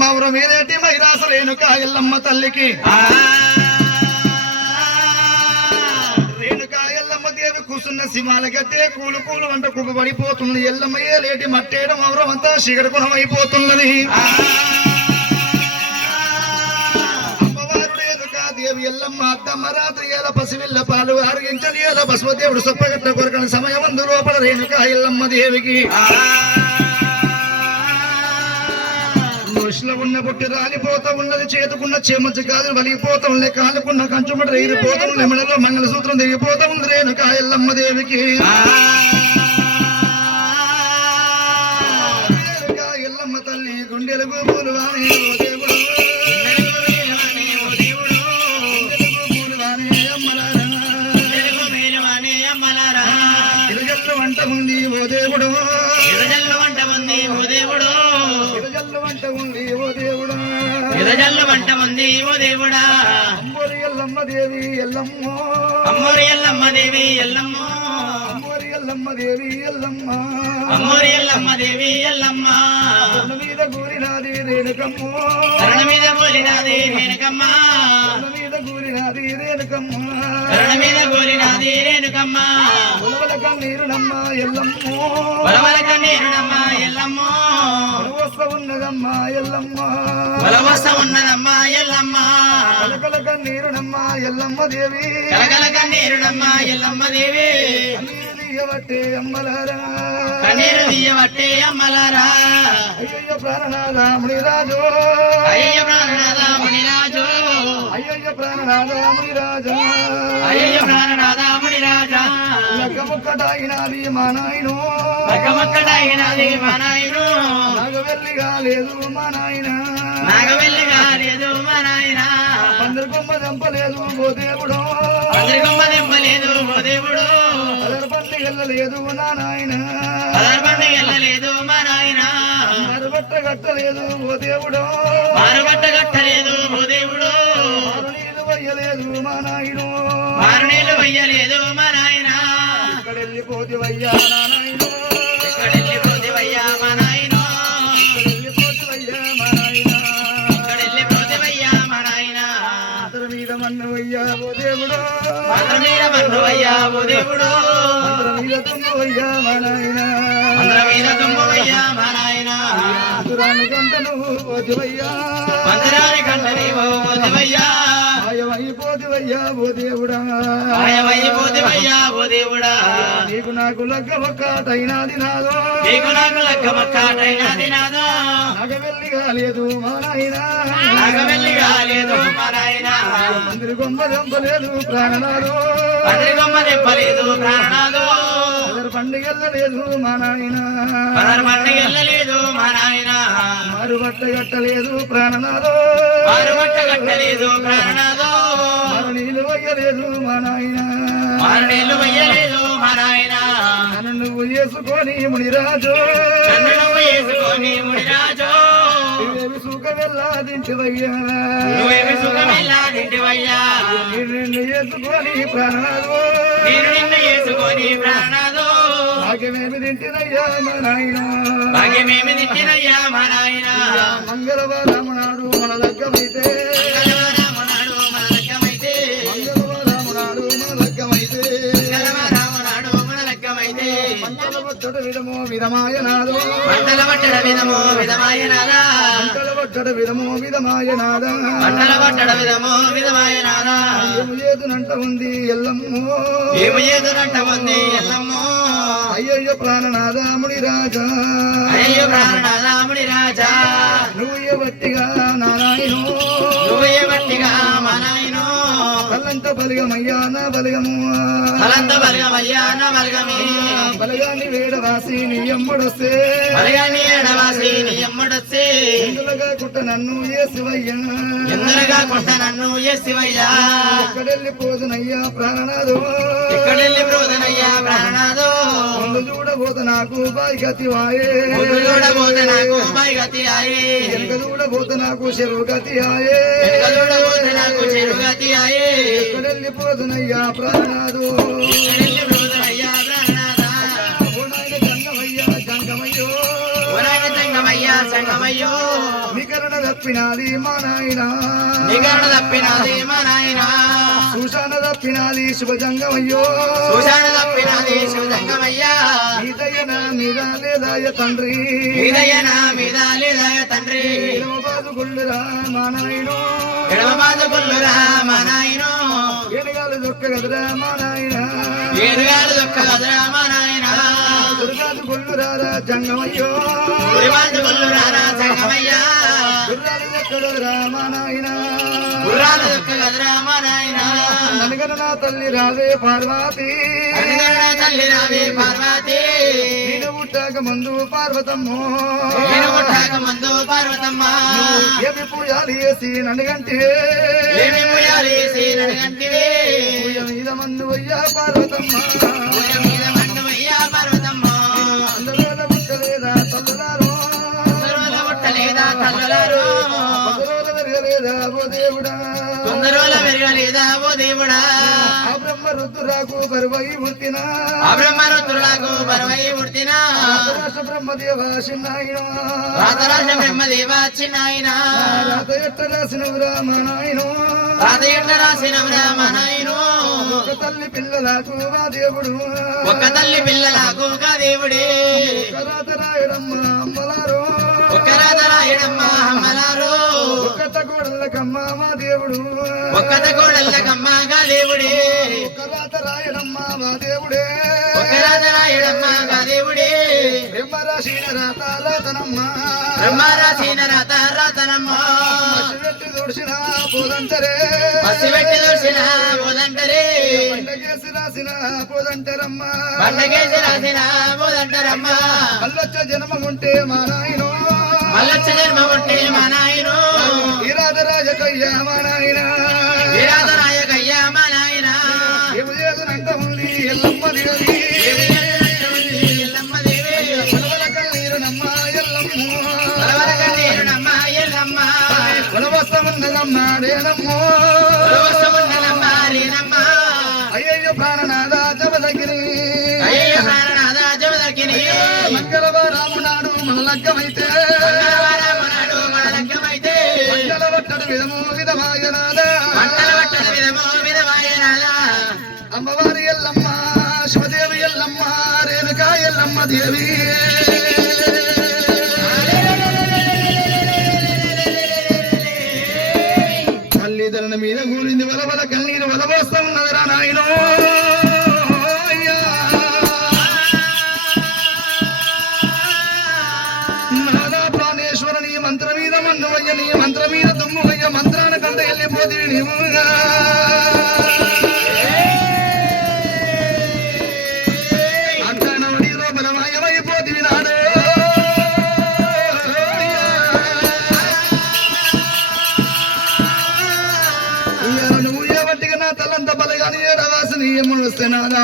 మౌరం మీరేటి మైరాస రేణుక ఎల్లమ్మ తల్లికి? రేణుక ఎల్లమ్మ దేవి కూసున్న సింహాల గద్దె కూలు కూలు వంట కుప్ప పడిపోతుంది ఎల్లమ్మ ఏలేటి మట్టేయడం మౌరం అంతా శిగడకుణం అయిపోతున్నది దేవి ఎల్లమ్మ అత్తమ్మ రాత్రి ఏల పసివిల్ల పాలు ఆరగించని ఏల బసవదేవుడు సొప్పగట్ట కొరకని సమయం అందు లోపల రేణుక ఎల్లమ్మ దేవికి. నోషిలో ఉన్న బుట్టి రాలిపోతా ఉన్నది చేతుకున్న చేమచ్చి కాదు వలిగిపోతా ఉంది కాలుకున్న కంచుమట ఎగిరిపోతా ఉంది మెడలో మంగళసూత్రం దిగిపోతా ఉంది రేణుక ఎల్లమ్మ దేవికి. ఎల్లమ్మ తల్లి గుండెల గోపులు వాణి దేవుడు. అంబోరి ఎల్లమ్మ దేవి ఎల్లమ్మ. అమ్మోరి ఎల్లమ్మ దేవి ఎల్లమ్మ. అంబోరి ఎల్లమ్మ దేవి ఎల్లమ్మ. అమ్మోరి ఎల్లమ్మ దేవి ఎల్లమ్మ. కొండ మీద గూరినాది రేణుకమ్మ. కరణ మీద పోలినాది రేణుకమ్మ. కొండ మీద గూరినాది రేణుకమ్మ. కరణ మీద పోలినాది రేణుకమ్మ. ఉలవల కన్నీరునమ్మ ఎల్లమ్మ. బలవల కన్నీరునమ్మ ఎల్లమ్మ. వస్త ఉన్నదమ్మ ఎల్లమ్మ. బలవస ఉన్నదమ్మ ఎల్లమ్మ. కలకల కన్నీరునమ్మ ఎల్లమ్మ దేవి. కలకల కన్నీరునమ్మ ఎల్లమ్మ దేవి. తీయబట్టే అమ్మలారా. కన్నీరు తీయబట్టే అమ్మలారా. అయ్యయ్య ప్రాణనాథముని రాజు అయ్య ప్రాణనాథ మునిరాజు. అయ్యయ్య ప్రాణనాథముని రాజు అయ్య ప్రాణనాథ మునిరాజా. లక్కముక్కటాయినాది మా నాయను పక్కమక్కడైనది మా నాయను నాగవెల్లిగా లేదు మా నాయన. నాగవెల్లిగా లేదు మా నాయన. అందరి కొమ్మ చంపలేదు ఓ దేవుడు. అందరికొమ్మ దెబ్బలేదు ఓ దేవుడు. వెళ్ళలేదు నా నాయన. పదర్బండి వెళ్ళలేదు మా నాయన. మరబట్ట కట్టలేదు ఓ దేవుడు. మారుబట్ట కట్టలేదు ఓ దేవుడు. నీళ్ళు వయ్యలేదు మా నాయను. నీళ్ళు వెయ్యలేదు మా నాయన. ఇక్కడ వెళ్ళిపోతివయ్యా నా నాయను. ఇక్కడ వెళ్ళిపోతివయ్యా మా నాయన. మా మా మీద మన్నవయ్యా ఓ దేవుడు. మీద మన్నువయ్యా ఓ దేవుడు. మీద తుమ్మవయ్యా మా నాయన అందరి మీద తుమ్మవయ్యా మా నాయన అందురాని గంట నువ్వు పోతివయ్యా మందిరాని కంట నీవు పోతివయ్యా మాయమైపోతివయ్యా ఓ దేవుడా. మాయమైపోతివయ్యా ఓ దేవుడా. నీకు నాకు లగ్గ ఒక్కటైనాది నాదో. నీకు నాకు లెక్క మక్కాటైనది నాదో. నగవెల్లి కాలేదు మా నాయన నాగవెల్లి కాలేదు మా నాయన అందరి గొమ్మ దెంపలేదు ప్రాణనాదు. పది గొమ్మ దెబ్బలేదు ప్రాణాదో అందరి పండుగెళ్ళలేదు మా నాయన. వెళ్ళలేదు మా నాయన. మారు బట్ట కట్టలేదు ప్రాణనాదు. మారు బట్ట కట్టలేదు ప్రాణాదో మారు నీళ్ళు వయ్యలేదు మా నాయన. నీళ్ళు వెయ్యలేదు మా నాయన. నన్ను నువ్వు చేసుకొని మునిరాజు. నువ్వు నువ్వేమి నిన్ను చేసుకొని నిన్ను వేసుకొని ప్రాణాదో భాగ్యమేమి తింటినయ్యా మా నాయన భాగ్యమేమి తిట్టినయ్యా మా నాయన మంగళవారం నాడు మన లగ్గమైతే. బొచ్చట విధమో విధమాయ నాదో. మంటల పట్టడ విధము విధమాయ నాదా. మంగళ బొచ్చట విధమో విధమాయ నాదా. మంటల పట్టడ విధము విధమాయ నాదా. ఏము ఏదునంట ఉంది ఎల్లమ్మో. ఏమి ఎదురంట ఉంది ఎల్లమ్మో. అయ్యయ్య ప్రాణనాదాముడి రాజా. అయ్యో ప్రాణనాదాముడి రాజా. నువ్వు ఏ బట్టిగా నారాయణు. నువ్వే బట్టిగా మా నాయనో కల్లంత బలిగమయ్యా నా బలిగము. బలగమయ్యా నా బలగమే. బలగాన్ని వేడవాసి నీ ఎమ్మడొస్తే. బలగాన్ని ఎడవాసి నీ ఎందులుగా కుట్ట నన్ను ఏసువయ్యా ఎందరగా కొట్ట నన్ను ఎస్సివయ్యా ఎక్కడెళ్ళిపోదునయ్యా ప్రాణనాథు ఇక్కడెళ్ళి బ్రోదనయ్యా ప్రాణనాదో. ముందు చూడబోత నాకు బాయిగతి వాయే. ముందు చూడబోతే నాకు పైగతి ఆయే వెనుక చూడబోత నాకు చెరువు గతి ఆయే వెనుక చూడబోతే నాకు చెరుగతి ఆయే ఎక్కడెళ్ళిపోదునయ్యా ప్రాణనాథు ఇక్కడెళ్ళి సంగమయ్యా సంగమయ్యో. నికరణ తప్పినాది మా నాయన నిగరణ తప్పినది మా నాయన సుషాన తప్పినాది శుభజంగమయ్యో. సుషాణ తప్పినది శివజంగమయ్యా ఇదయన మీద లేదాయ తండ్రి. మీదయ్యన మీద లేదయ తండ్రి. గుళ్ళురా మా నాయనో ఎడమ బాధ కొల్లురా మా నాయనో ఎడగాలు దొక్క కదరా మా నాయన ఏరుగాలు దొక్క కదరా మా నాయన దుర్గాదు గుళ్ళురారా జంగమయ్యో. గురివాజు కొల్లురారా సంగమయ్యా గుర్రాలు దొక్కదురా మా నాయన గుర్రాలు దొక్క కదరా మా నాయన ననగన నా తల్లి రావే పార్వతి. తల్లి రావి పార్వతి. నేను పుట్టాక ముందు పార్వతమ్మో. నేను పుట్టాక ముందు పార్వతమ్మ. ఏమి పూజాలు చేసి నన్నుగంటే ఏమి శ్రీనడిగంటివి పూజ మీద మందు అయ్యా పార్వతమ్మ. తల్లులారు అందరోల పెరగలేదా ఓ దేవుడా? ఆ బ్రహ్మ రుద్దురాకు బరువై పుట్టిన ఆ బ్రహ్మరుద్రులకు బరవై పుట్టిన బ్రహ్మదేవ చిన్నాయన. రాతరాజ బ్రహ్మదేవ చిన్నాయన. రాత ఎట్ట రాసిన రామ నాయను ఒక తల్లి పిల్లలకు మా దేవుడు. ఒక్క తల్లి పిల్లలకు ఒక దేవుడే. ఒక రాత రాయడమ్మ అమ్మలారో. గోడలకమ్మ మా దేవుడు ఒక్కత కోడళ్ళకమ్మగా దేవుడే. ఒక రాత రాయడమ్మ మా దేవుడే. దేవుడే బ్రహ్మరాశిన రాత రాతనమ్మ బ్రహ్మరాసిన రాత రాతనమ్మ పెట్టి తుడిసిన పోదంటరే. పసిపెట్టి దూసిన పోదంటరే. పండగేసి రాసిన పోదంటరమ్మ. పండగేసి రాసిన పోదంటారమ్మ. మల్లొచ్చ జన్మం ఉంటే మా నాయనో. మల్లొచ్చ జన్మ ఉంటే మా నాయను ఇరాద రాజకయ్య మా నాయన విరాధరాయకయ్యా మా నాయన ఏమి చేదనంట ఉంది ఎల్లమ్మ. దేవి ఎల్లమ్మ దేవి కొలవల కన్నీరునమ్మ ఎల్లమ్మ బలవరగ నీరునమ్మ ఎల్లమ్మ కొలవస్తమున్నదమ్మ రేణమ్మో. కులవస్తమున్నదమ్మ రేనమ్మ అయ్యయ్య ప్రాణనాథ జపదగిరి అయ్యయ్య ప్రాణనాథ జమదక్కిని మంగళవారాము నాడు మన విధమాయనాథ మంటల పట్టణ విధము విధమాయనాల అమ్మవారి ఎల్లమ్మ శివదేవి ఎల్లమ్మ రేణుకా ఎల్లమ్మ దేవి తల్లిదండ్రుల మీద కూలింది వలవల కన్నీరు వలబోస్తా ఉన్నదిరా నాయనో నా తలంత బలగాని ఏడవాసి నీ ఏమొస్తే నాదా